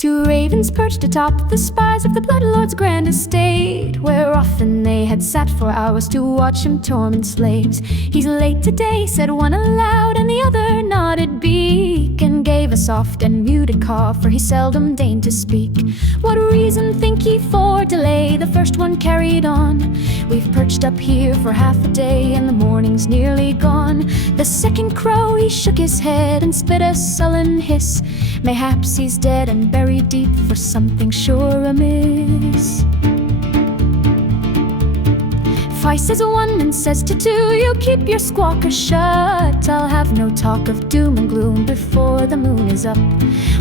Two ravens perched atop the spires of the Bloodlord's grand estate, where often they had sat for hours to watch him torment slaves. "He's late today," said one aloud, and the other nodded beak, and gave a soft and muted caw, for he seldom deigned to speak. "What reason think ye for delay?" the first one carried on. "We've perched up here for half a day, and the morning's nearly gone." The second crow, he shook his head and spit a sullen hiss. "Mayhaps he's dead and buried deep for something sure amiss." "Fie," says one and says to two, "You keep your squawkers shut. I'll have no talk of doom and gloom before the moon is up."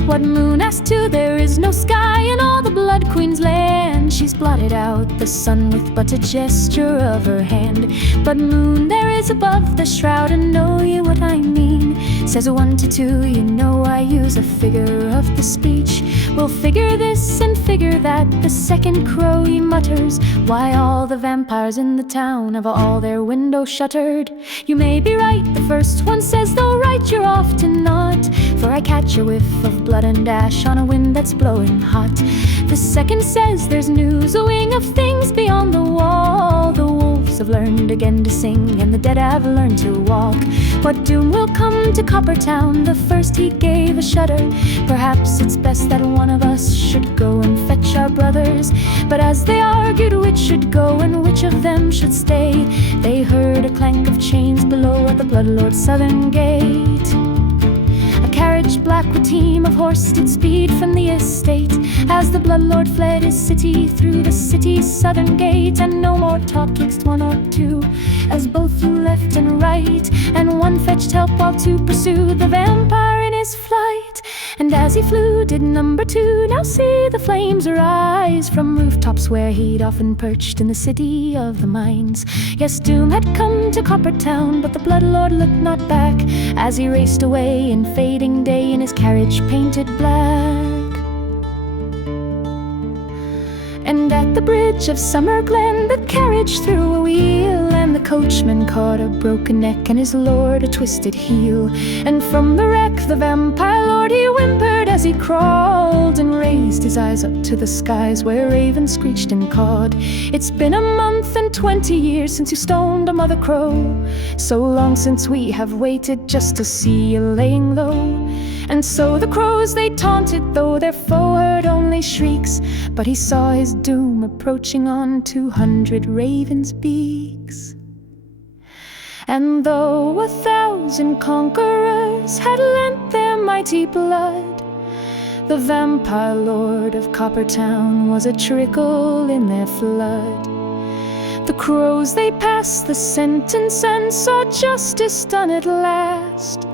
"What moon?" asked two. "There is no sky in all the Blood Queen's land. She's blotted out the sun with but a gesture of her hand. But moon there is above the shroud, and know ye what I mean?" Says one to two, "You know I use a figure of the speech. We'll figure this and figure that." The second crow, he mutters, "Why, all the vampires in the town have all their windows shuttered." "You may be right," the first one says, "though right you're often not, for I catch a whiff of blood and ash on a wind that's blowing hot." The second says, "There's news a-wing of things beyond the wall. The wolves have learned again to sing, and the dead have learned to walk. What doom will come to Coppertown?" The first, he gave a shudder. "Perhaps it's best that one of us should go and fetch our brothers." But as they argued which should go and which of them should stay, they heard a clank of chains below at the Bloodlord's southern gate. A carriage black with team of horse did speed from the estate, as the Bloodlord fled his city through the city's southern gate. And no more talk twixt one or two, as both flew left and right, and one fetched help while two pursued the vampire in his flight. And as he flew did number two now see the flames arise from rooftops where he'd often perched in the city of the mines. Yes, doom had come to Coppertown, but the Bloodlord looked not back, as he raced away in fading day in his carriage painted black. And at the bridge of Summer Glen the carriage threw a wheel, and the coachman caught a broken neck and his lord a twisted heel. And from the wreck the vampire lord, he whimpered as he crawled, and raised his eyes up to the skies where ravens screeched and cawed. "It's been a month and 20 years since you stoned a mother crow, so long since we have waited just to see you laying low." And so the crows they taunted, though their foe heard only shrieks, but he saw his doom approaching on 200 ravens' beaks. And though 1,000 conquerors had lent their mighty blood, the vampire lord of Coppertown was a trickle in their flood. The crows they passed the sentence and saw justice done at last,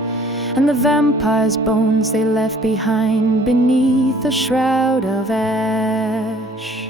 and the vampire's bones they left behind beneath a shroud of ash.